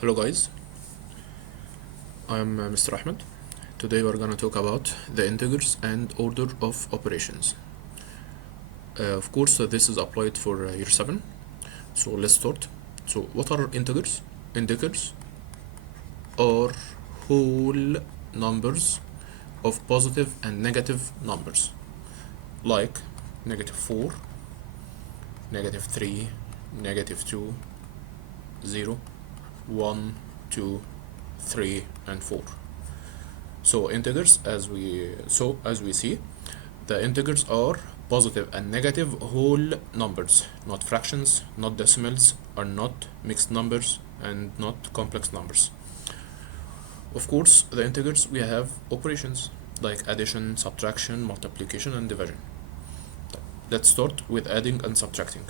Hello guys, I'm Mr. Ahmed. Today we're gonna talk about the integers and order of operations. Of course, this is applied for year 7. So let's start. So what are integers? Integers are whole numbers of positive and negative numbers, like -4, -3, -2, 0, 1, 2, 3, and 4. So integers, as we see, the integers are positive and negative whole numbers, not fractions, not decimals, are not mixed numbers, and not complex numbers. Of course, the integers, we have operations like addition, subtraction, multiplication, and division. Let's start with adding and subtracting.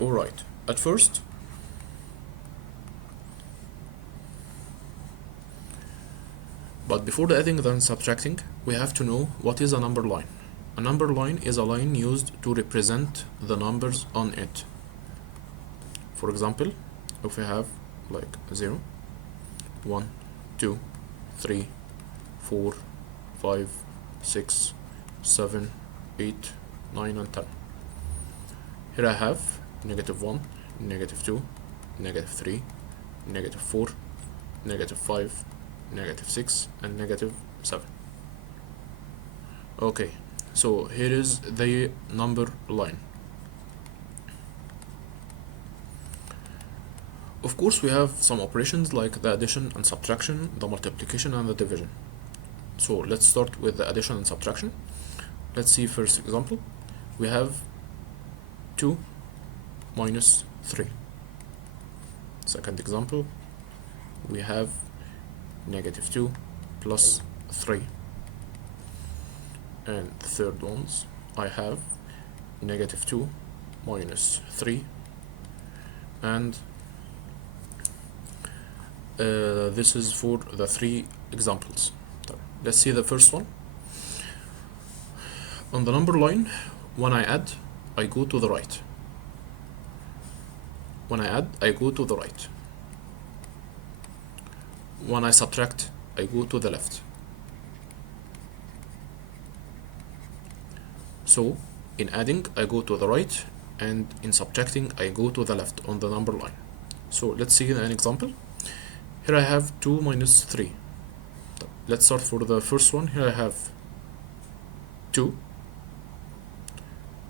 Alright, at first, but before the adding and subtracting, we have to know what is a number line. A number line is a line used to represent the numbers on it. For example, if we have like 0, 1, 2, 3, 4, 5, 6, 7, 8, 9, and 10. Here I have -1, -2, -3, -4, -5, -6, and -7. Okay, so here is the number line. Of course, we have some operations like the addition and subtraction, the multiplication, and the division. So let's start with the addition and subtraction. Let's see first example. We have 2 minus 3. Second example, we have -2 plus 3. And the third ones, I have -2 minus 3, and this is for the 3 examples. Let's see the first one. On the number line, when I add, I go to the right. When I add, I go to the right. When I subtract, I go to the left. So, in adding, I go to the right, and in subtracting, I go to the left on the number line. So, let's see an example. Here I have 2 minus 3. Let's start for the first one. Here I have 2,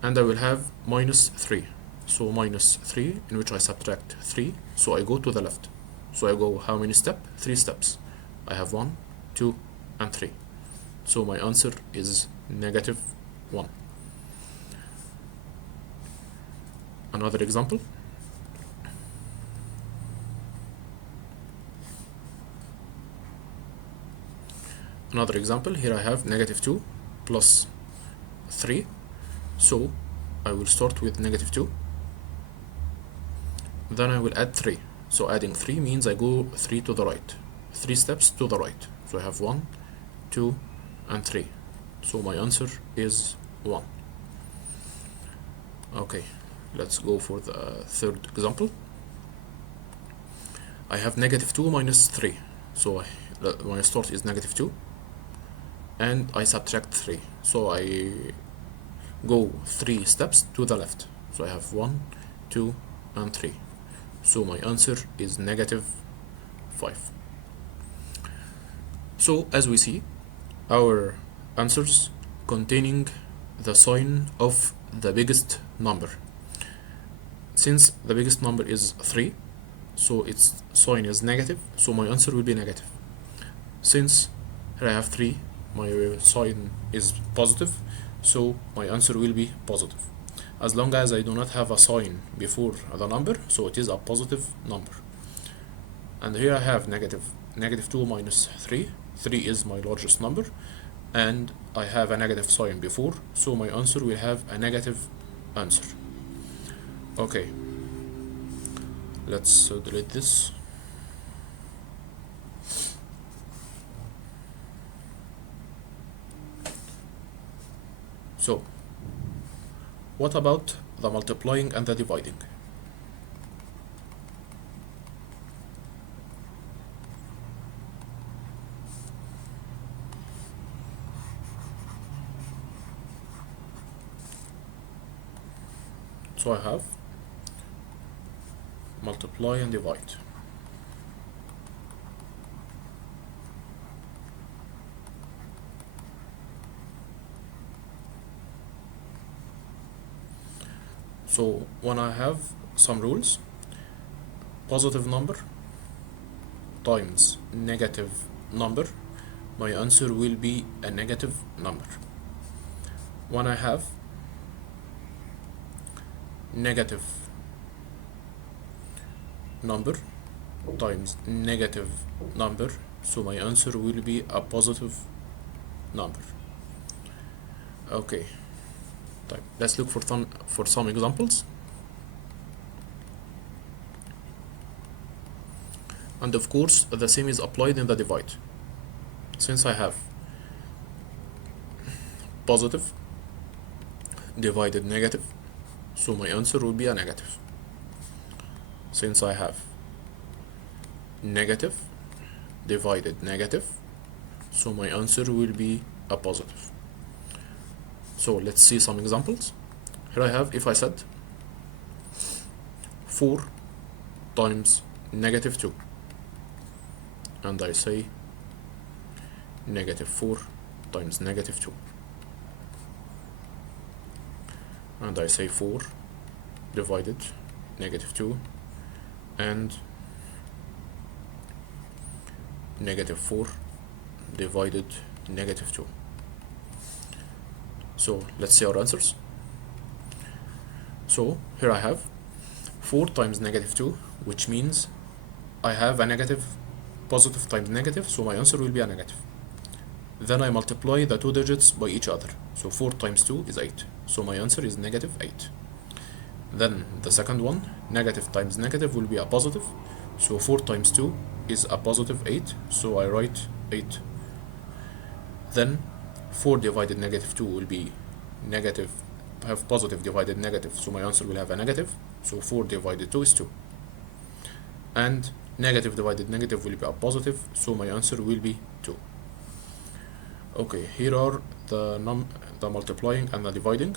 and I will have -3. So minus 3, in which I subtract 3, so I go to the left. So I go how many steps? 3 steps. I have 1, 2, and 3. So my answer is -1. Another example. Here I have -2 plus 3. So I will start with -2. Then I will add 3. So adding 3 means I go 3 to the right. 3 steps to the right. So I have 1, 2, and 3. So my answer is 1. Okay, let's go for the third example. I have -2 minus 3. So my start is -2. And I subtract 3. So I go 3 steps to the left. So I have 1, 2, and 3. So my answer is -5. So as we see, our answers containing the sign of the biggest number. Since the biggest number is 3, so its sign is negative, so my answer will be negative. Since here I have 3, my sign is positive, so my answer will be positive. As long as I do not have a sign before the number, so it is a positive number. And here I have -2 minus 3. 3 is my largest number, and I have a negative sign before, so my answer will have a negative answer. Okay, let's delete this. So What about the multiplying and the dividing? So I have multiply and divide. So when I have some rules, positive number times negative number, my answer will be a negative number. When I have negative number times negative number, so my answer will be a positive number. Okay, let's look for some examples. And of course the same is applied in the divide. Since I have positive divided negative, so my answer will be a negative. Since I have negative divided negative, so my answer will be a positive. So let's see some examples. Here I have, if I said 4 times negative 2, and I say negative 4 times negative 2, and I say 4 divided negative 2 and negative 4 divided negative 2. So let's see our answers. So here I have 4 times negative 2, which means I have a negative, positive times negative, so my answer will be a negative. Then I multiply the two digits by each other, so 4 times 2 is 8, so my answer is negative 8. Then the second one, negative times negative will be a positive, so 4 times 2 is a positive 8, so I write 8. Then 4 divided negative 2 will be negative, have positive divided negative, so my answer will have a negative, so 4 divided 2 is 2. And negative divided negative will be a positive, so my answer will be 2. Okay, here are the multiplying and the dividing.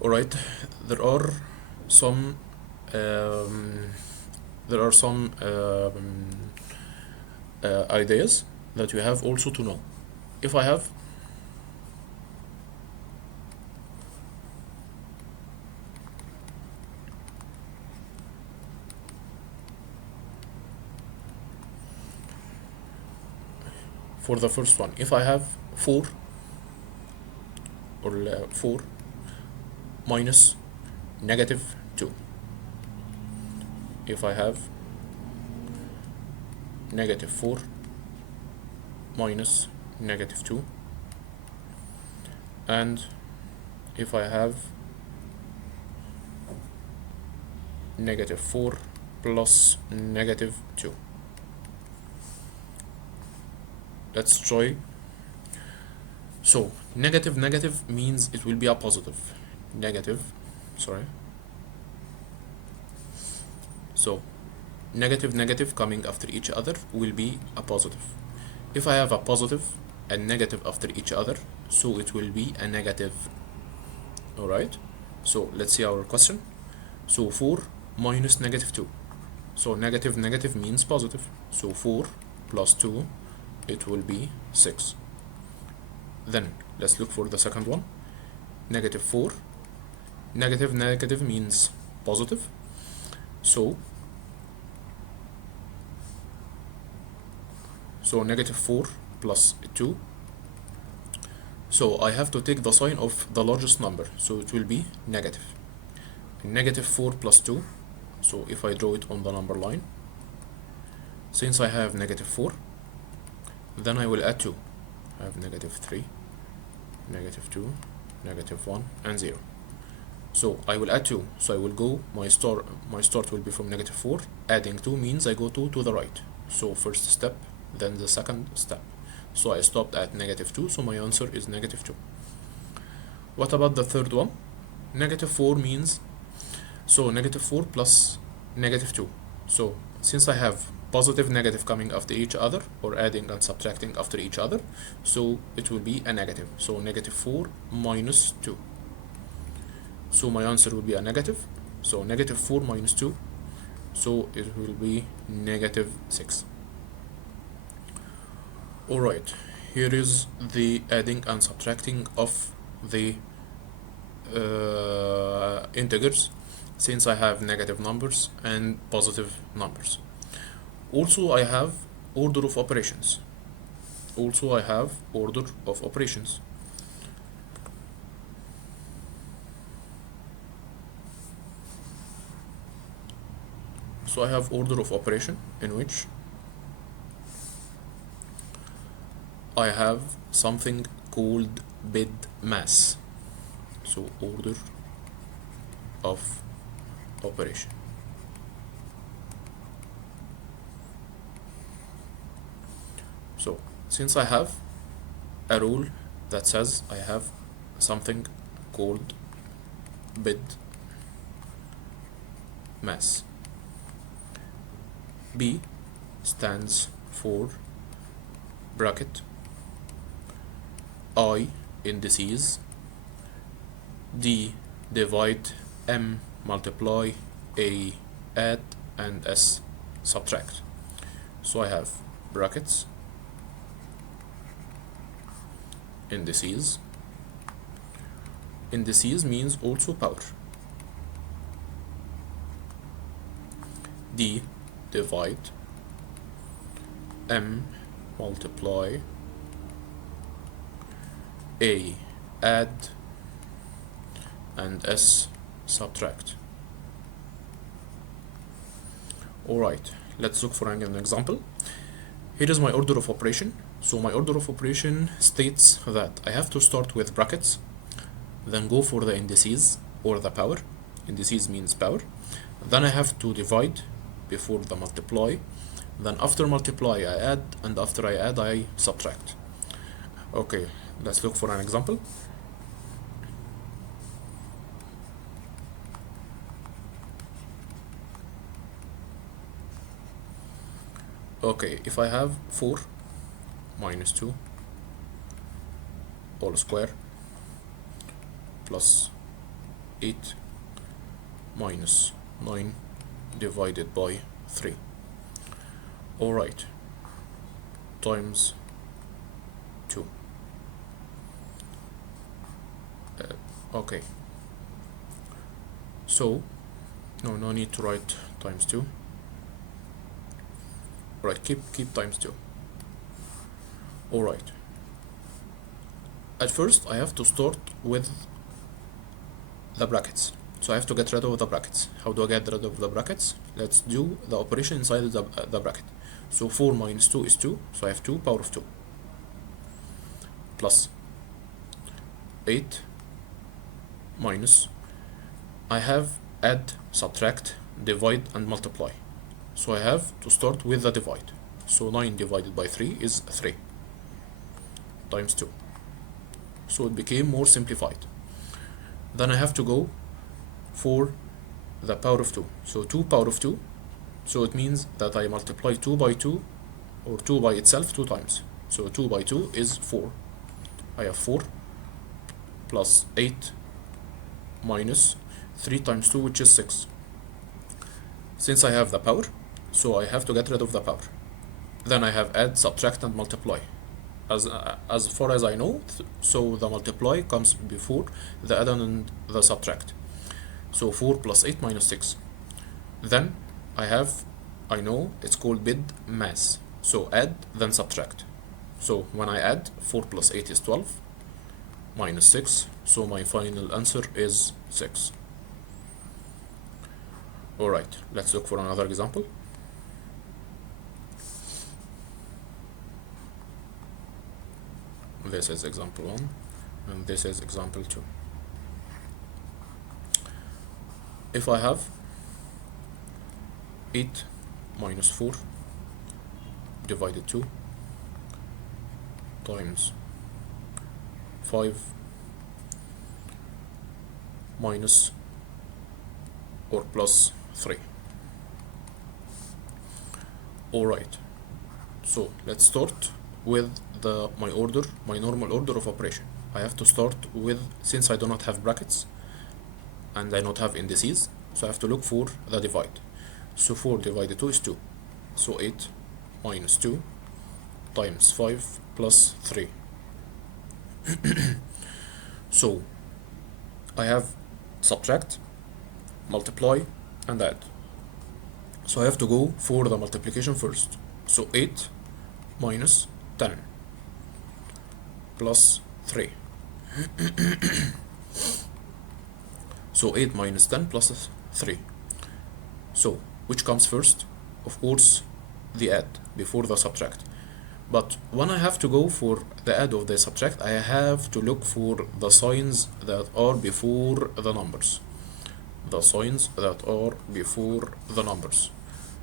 Alright, there are some ideas that you have also to know. If I have for the first one, if I have 4 or 4 minus negative 2, if I have negative 4 minus negative 2, and if I have negative 4 plus negative 2. Let's try. So negative negative means it will be a positive. Negative, sorry. So negative negative coming after each other will be a positive. If I have a positive and negative after each other, so it will be a negative. Alright, so let's see our question. So 4 minus negative 2, so negative negative means positive, so 4 plus 2, it will be 6. Then let's look for the second one. Negative 4, negative negative means positive, so negative 4 plus 2, so I have to take the sign of the largest number, so it will be negative. Negative 4 plus 2, so if I draw it on the number line, since I have negative 4, then I will add 2. I have negative 3, negative 2, negative 1, and 0. So I will add 2, so I will go, my start will be from negative 4, adding 2 means I go 2 to the right. So first step, then the second step. So I stopped at negative 2, so my answer is negative 2. What about the third one? Negative 4 means, so negative 4 plus negative 2. So since I have positive negative coming after each other, or adding and subtracting after each other, so it will be a negative. So negative 4 minus 2. So my answer will be a negative. So negative 4 minus 2, so it will be negative 6. Alright, here is the adding and subtracting of the integers, since I have negative numbers and positive numbers. Also I have order of operations. So I have order of operation in which I have something called BIDMAS. So order of operation. So since I have a rule that says I have something called BIDMAS. B stands for bracket, I indices, D divide, M multiply, A add, and S subtract. So I have brackets, indices. Indices means also power. D divide, M multiply, A add, and S subtract. Alright, let's look for an example. Here is my order of operation. So my order of operation states that I have to start with brackets, then go for the indices or the power. Indices means power. Then I have to divide before the multiply. Then after multiply I add, and after I add I subtract. Okay, let's look for an example. Okay, if I have 4 minus 2 all square plus 8 minus 9 divided by 3. Alright, times 2. Okay, so no need to write times 2. Right, keep times 2. Alright, at first I have to start with the brackets, so I have to get rid of the brackets. How do I get rid of the brackets? Let's do the operation inside the bracket. So 4 minus 2 is 2, so I have 2 power of 2 plus 8 minus, I have add, subtract, divide, and multiply. So I have to start with the divide. So 9 divided by 3 is 3 times 2. So it became more simplified. Then I have to go for the power of 2. So 2 power of 2. So it means that I multiply 2 by 2, or 2 by itself 2 times. So 2 by 2 is 4. I have 4 plus 8 minus 3 times 2, which is 6. Since I have the power, so I have to get rid of the power. Then I have add, subtract, and multiply. As far as I know, so the multiply comes before the add and the subtract. So 4 plus 8 minus 6. Then I know it's called BIDMAS. So add, then subtract. So when I add, 4 plus 8 is 12 minus 6. So my final answer is 6. Alright, let's look for another example. This is example 1, and this is example 2. If I have 8 minus 4 divided 2 times 5 minus or plus 3. Alright, so let's start with my normal order of operation. I have to start with, since I do not have brackets and I don't have indices, so I have to look for the divide. So 4 divided 2 is 2, so 8 minus 2 times 5 plus 3. So I have subtract, multiply, and add. So I have to go for the multiplication first. So 8 minus 10 plus 3. So 8 minus 10 plus 3. So which comes first? Of course, the add before the subtract. But when I have to go for the add of the subtract, I have to look for the signs that are before the numbers. The signs that are before the numbers.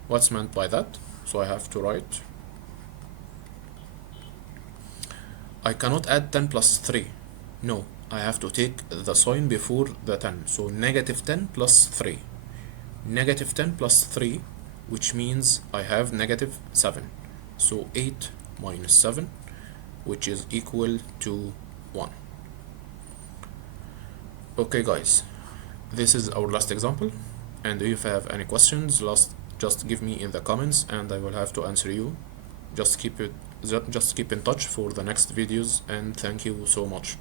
What's meant by that? So I have to write, I cannot add 10 plus 3. No, I have to take the sign before the 10. So negative 10 plus 3. Negative 10 plus 3, which means I have negative 7. So 8 minus 7, which is equal to 1. Okay guys, this is our last example, and if you have any questions, just give me in the comments and I will have to answer you. Just keep in touch for the next videos, and thank you so much.